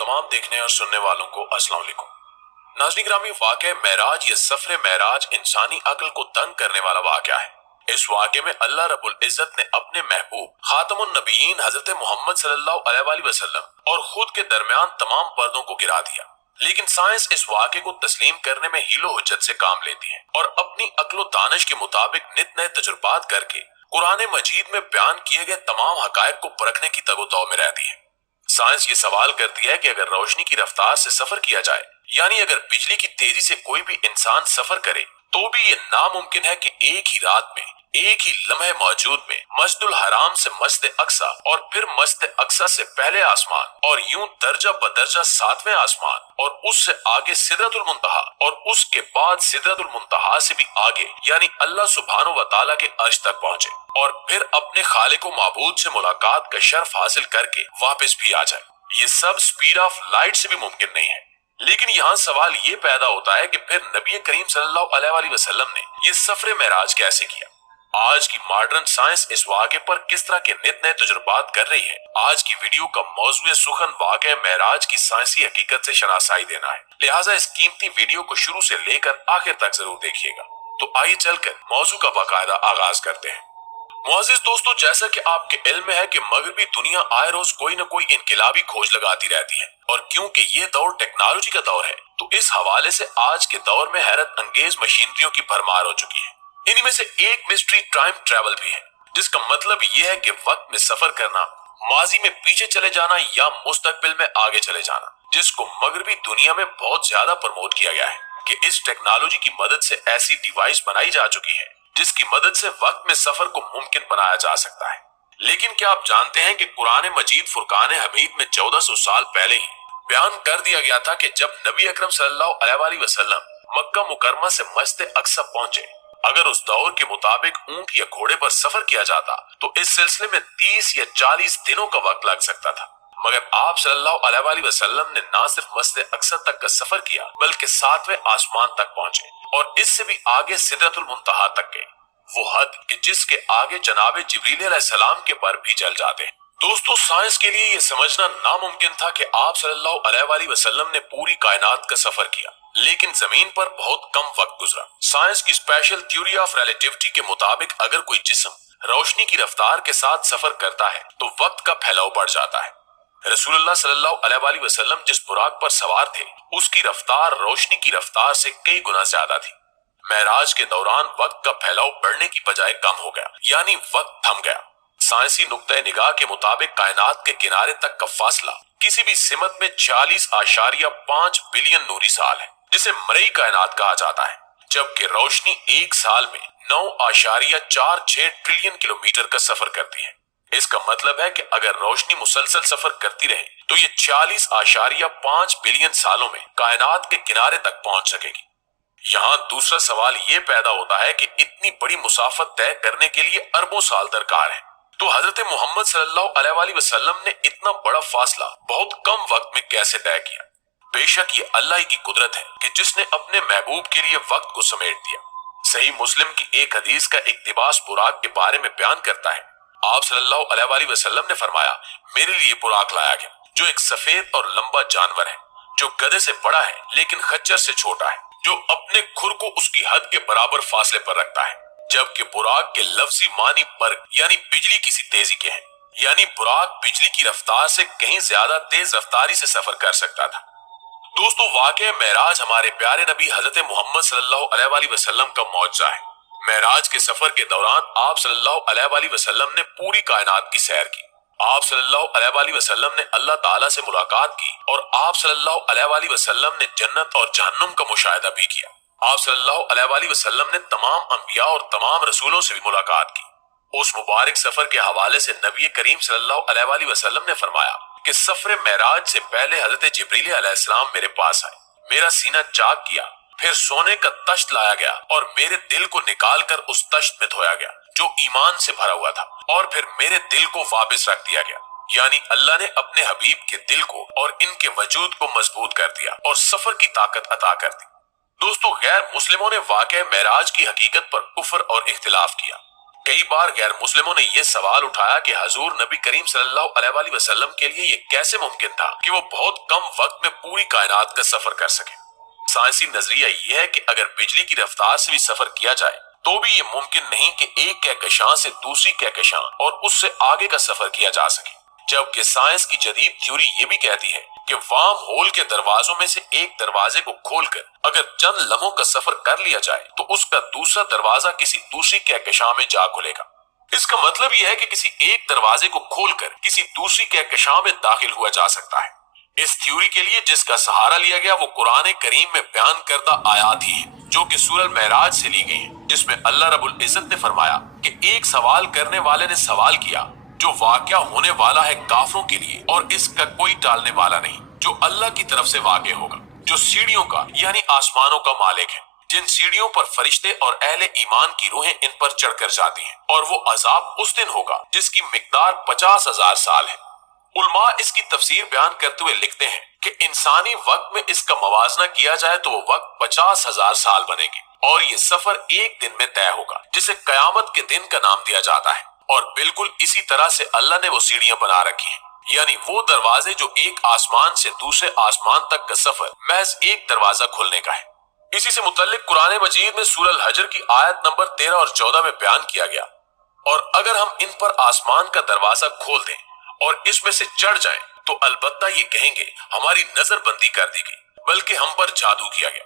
तमाम देखने और सुनने वालों को अस्सलाम वालेकुम। नाज़रीन ग्रामी, वाक़या मेराज या सफर मेराज इंसानी अक्ल को तंग करने वाला वाक़या है। इस वाक़े में अल्लाह रब्बुल इज़्ज़त ने अपने महबूब खातमुन नबीयीन हज़रत मोहम्मद सल्लल्लाहु अलैहि वसल्लम और खुद के दरमियान तमाम पर्दों को गिरा दिया। लेकिन साइंस इस वाक़े को तस्लीम करने में हीलो हुज्जत से काम लेती है और अपनी अक्ल दानिश के मुताबिक नित नए तजुर्बात करके कुरान मजीद में बयान किए गए तमाम हकायक को परखने की तगोतौ में रहती है। साइंस ये सवाल करती है कि अगर रोशनी की रफ्तार से सफर किया जाए, यानी अगर बिजली की तेजी से कोई भी इंसान सफर करे, तो भी ये नामुमकिन है कि एक ही रात में, एक ही लम्हे मौजूद में मस्जिदुल हराम से मस्जिद अक्सा और फिर मस्जिद अक्सा से पहले आसमान और यूं दर्जा बदर्जा सातवें आसमान और उससे आगे सिदरतुल मुंतहा और उसके बाद सिदरतुल मुंतहा से भी आगे यानी अल्लाह सुब्हानहू व तआला के अर्श तक पहुंचे और फिर अपने खालिक व माबूद से मुलाकात का शर्फ हासिल करके वापस भी आ जाए। ये सब स्पीड ऑफ लाइट से भी मुमकिन नहीं है। लेकिन यहाँ सवाल ये पैदा होता है कि फिर नबी करीम सल्लल्लाहु अलैहि वसल्लम ने ये सफर मेराज कैसे किया। आज की मॉडर्न साइंस इस वाक़े पर किस तरह के नित नए तजुर्बात कर रही है। आज की वीडियो का मौजूद सुखन वाक़या मेराज की साइंसी हकीकत से शनासाई देना है, लिहाजा इस कीमती वीडियो को शुरू से लेकर आखिर तक जरूर देखिएगा। तो आइए चलकर मौजू का बाकायदा आगाज करते हैं। मुअज़्ज़िज़ दोस्तों, जैसा कि आपके इल्म में है कि मगरबी दुनिया आए रोज कोई न कोई इनकलाबी खोज लगाती रहती है और क्योंकि ये दौर टेक्नोलॉजी का दौर है, तो इस हवाले से आज के दौर में हैरत अंगेज मशीनरियों की भरमार हो चुकी है। इन्हीं में से एक मिस्ट्री टाइम ट्रेवल भी है, जिसका मतलब ये है कि वक्त में सफर करना, माजी में पीछे चले जाना या मुस्तकबिल में आगे चले जाना, जिसको मगरबी दुनिया में बहुत ज्यादा प्रमोट किया गया है कि इस टेक्नोलॉजी की मदद से ऐसी डिवाइस बनाई जा चुकी है जिसकी मदद से वक्त में सफर को मुमकिन बनाया जा सकता है। लेकिन क्या आप जानते हैं कि कुरान मजीद फुरकान हमीद में 1400 साल पहले ही बयान कर दिया गया था कि जब नबी अकरम सल्लल्लाहु अलैहि वसल्लम मक्का मुकरमा से मस्जिद अक्सा पहुंचे, अगर उस दौर के मुताबिक ऊंट या घोड़े पर सफर किया जाता तो इस सिलसिले में 30 या 40 दिनों का वक्त लग सकता था। मगर आप सल्लल्लाहु अलैहि वसल्लम ने न सिर्फ मस्जिद अक्सा तक का सफर किया बल्कि 7वें आसमान तक पहुंचे और इससे भी आगे सिदरतुल मुंतहा तक गए, वो हद कि जिसके आगे जनाबे जिब्रील अलैहिस्सलाम के पर भी चल जाते हैं। दोस्तों, साइंस के लिए ये समझना नामुमकिन था कि आप सल्लल्लाहु अलैहि वसल्लम ने पूरी कायनात का सफर किया, लेकिन जमीन पर बहुत कम वक्त गुजरा। साइंस की स्पेशल थ्योरी ऑफ रिलेटिविटी के मुताबिक अगर कोई जिस्म रोशनी की रफ्तार के साथ सफर करता है तो वक्त का फैलाव बढ़ जाता है। रसूलुल्लाह सल्लल्लाहु अलैहि वसल्लम जिस बुराक पर सवार थे, उसकी रफ्तार रोशनी की रफ्तार से कई गुना ज्यादा थी। मेराज के दौरान वक्त का फैलाव बढ़ने की बजाय कम हो गया, यानी वक्त थम गया। साइंसी नुक्ते निगाह के मुताबिक कायनात के किनारे तक का फासला किसी भी सिमत में 40.5 बिलियन नूरी साल है, जिसे मरई कायनात कहा जाता है, जबकि रोशनी एक साल में 9.46 ट्रिलियन किलोमीटर का सफर करती है। इसका मतलब है कि अगर रोशनी मुसलसल सफर करती रहे तो ये 40.5 बिलियन सालों में कायनात के किनारे तक पहुंच सकेगी। यहाँ दूसरा सवाल ये पैदा होता है कि इतनी बड़ी मुसाफत तय करने के लिए अरबों साल दरकार है, तो हजरत मोहम्मद सल्लल्लाहु अलैहि वसल्लम ने इतना बड़ा फासला बहुत कम वक्त में कैसे तय किया। बेशक ये अल्लाह की कुदरत है कि जिसने अपने महबूब के लिए वक्त को समेट दिया। सही मुस्लिम की एक हदीस का इक्तिबास बुराक के बारे में बयान करता है। आप सल्लल्लाहु अलैहि वसल्लम ने फरमाया, मेरे लिए बुराक लाया गया, जो एक सफेद और लंबा जानवर है, जो गधे से बड़ा है लेकिन खच्चर से छोटा है, जो अपने खुर को उसकी हद के बराबर फासले पर रखता है, जबकि बुराक के लफ्जी मानी बर्क यानी बिजली किसी तेजी के हैं, यानी बुराक बिजली की रफ्तार से कहीं ज्यादा तेज रफ्तारी से सफर कर सकता था। दोस्तों, वाक़या मेराज हमारे प्यारे नबी हजरत मोहम्मद सल्लल्लाहु अलैहि वसल्लम का मौजज़ा है। मेराज के सफर के दौरान आप सल्लल्लाहु अलैहि वसल्लम ने पूरी कायनात की सैर की। आप सल्लल्लाहु अलैहि वसल्लम ने अल्लाह ताला से मुलाकात की और आप सल्लल्लाहु अलैहि वसल्लम ने जन्नत और जहन्नुम का मुशाहिदा भी किया। आप सल्लल्लाहु अलैहि वसल्लम ने तमाम अंबिया और तमाम रसूलों से भी मुलाकात की। उस मुबारक सफर के हवाले से नबी करीम सल्लल्लाहु अलैहि वसल्लम ने फरमाया कि सफर मेराज से पहले हजरत जिब्रील अलैहिस्सलाम मेरे पास आए, मेरा सीना चाक किया, फिर सोने का तश्त लाया गया और मेरे दिल को निकाल कर उस तश्त में धोया गया जो ईमान से भरा हुआ था, और फिर मेरे दिल को वापस रख दिया गया। यानी अल्लाह ने अपने हबीब के दिल को और इनके वजूद को मजबूत कर दिया और सफर की ताकत अता कर दी। दोस्तों, गैर मुस्लिमों ने वाक़या मेराज की हकीकत पर कुफर और इख्तिलाफ किया। कई बार गैर मुस्लिमों ने यह सवाल उठाया कि हजूर नबी करीम सल्लल्लाहु अलैहि वसल्लम के लिए यह कैसे मुमकिन था कि वो बहुत कम वक्त में पूरी कायनात का सफर कर सके। साइंसी नजरिया यह है कि अगर बिजली की रफ्तार से भी सफर किया जाए तो भी ये मुमकिन नहीं कि एक कहकशां से दूसरी कहकशां और उससे आगे का सफर किया जा सके। जबकि साइंस की जदीद थ्योरी ये भी कहती है कि वार्म होल के दरवाजों में से एक दरवाजे को खोलकर अगर चंद लम्हों का सफर कर लिया जाए तो उसका दूसरा दरवाजा किसी दूसरी कहकशां में जा खुलेगा। इसका मतलब यह है कि किसी एक दरवाजे को खोलकर किसी दूसरी कहकशां में दाखिल हुआ जा सकता है। इस थ्योरी के लिए जिसका सहारा लिया गया वो कुरान करीम में बयान करदा आयात ही है जो कि सूरह मेराज से ली गई है, जिसमें अल्लाह रब्बुल इज्जत ने फरमाया कि एक सवाल करने वाले ने सवाल किया जो वाकया होने वाला है काफरों के लिए और इसका कोई टालने वाला नहीं, जो अल्लाह की तरफ से वाक़े होगा, जो सीढ़ियों का यानी आसमानों का मालिक है, जिन सीढ़ियों पर फरिश्ते और अहले ईमान की रूहें इन पर चढ़कर जाती हैं, और वो अजाब उस दिन होगा जिसकी मिकदार 50,000 साल है। उलमा इसकी तफसीर बयान करते हुए लिखते हैं कि इंसानी वक्त में इसका मवाजना किया जाए तो वो वक्त 50,000 साल बनेगी और ये सफर एक दिन में तय होगा जिसे कयामत के दिन का नाम दिया जाता है। और बिल्कुल इसी तरह से अल्लाह ने वो सीढ़ियां बना रखी हैं, यानी वो दरवाजे जो एक आसमान से दूसरे आसमान तक का सफर महज एक दरवाजा खोलने का है। इसी से मुतल्लिक कुरान मजीद में सूरह हजर की आयत नंबर 13 और 14 में बयान किया गया, और अगर हम इन पर आसमान का दरवाजा खोल दें और इसमें से चढ़ जाएं तो अलबत्ता ये कहेंगे हमारी नजरबंदी कर दी गई, बल्कि हम पर जादू किया गया।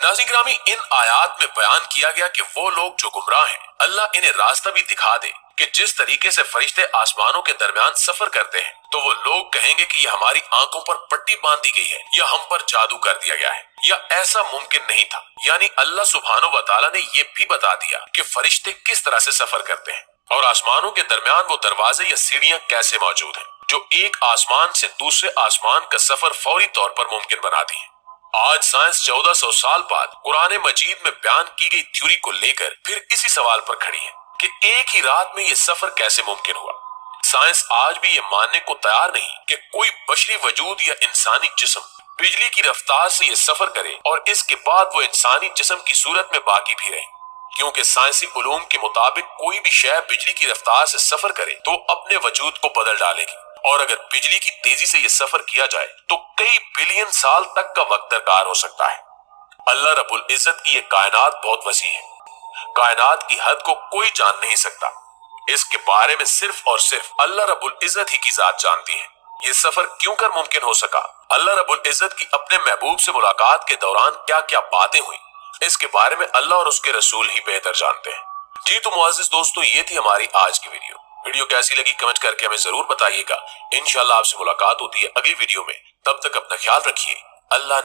नाज़रीन गिरामी, इन आयात में बयान किया गया कि वो लोग जो गुमराह हैं अल्लाह इन्हें रास्ता भी दिखा दे कि जिस तरीके से फरिश्ते आसमानों के दरमियान सफर करते हैं तो वो लोग कहेंगे कि ये हमारी आंखों पर पट्टी बांध दी गई है या हम पर जादू कर दिया गया है या ऐसा मुमकिन नहीं था। यानी अल्लाह सुब्हानो व तआला ने ये भी बता दिया कि फरिश्ते किस तरह से सफर करते हैं और आसमानों के दरमियान वो दरवाजे या सीढ़ियां कैसे मौजूद हैं जो एक आसमान से दूसरे आसमान का सफर फौरी तौर पर मुमकिन बनाती है। आज साइंस 1400 साल बाद कुरान मजीद में बयान की गई थ्योरी को लेकर फिर इसी सवाल पर खड़ी है कि एक ही रात में ये सफर कैसे मुमकिन हुआ। साइंस आज भी ये मानने को तैयार नहीं कि कोई बशरी वजूद या इंसानी जिस्म बिजली की रफ्तार से ये सफर करे और इसके बाद वो इंसानी जिस्म की सूरत में बाकी भी रहे, क्योंकि साइंसी उलूम के मुताबिक कोई भी शय बिजली की रफ्तार से सफर करे तो अपने वजूद को बदल डालेगी, और अगर बिजली की तेजी से ये सफर किया जाए तो कई बिलियन साल तक का वक्त दरकार हो सकता है। अल्लाह रब्बुल इज्जत की ये कायनात बहुत वसी है, कायनात की हद को कोई जान नहीं सकता, इसके बारे में सिर्फ और सिर्फ अल्लाह रब्बुल इज्जत ही की जात जानती है। ये सफर क्यों कर मुमकिन हो सका, अल्लाह रब्बुल इज्जत की अपने महबूब से मुलाकात के दौरान क्या क्या बातें हुई, इसके बारे में अल्लाह और उसके रसूल ही बेहतर जानते हैं। जी तो मुअज़्ज़िज़ दोस्तों, ये थी हमारी आज की वीडियो कैसी लगी कमेंट करके हमें जरूर बताइएगा। इंशाल्लाह आपसे मुलाकात होती है अगली वीडियो में, तब तक अपना ख्याल रखिए। अल्लाह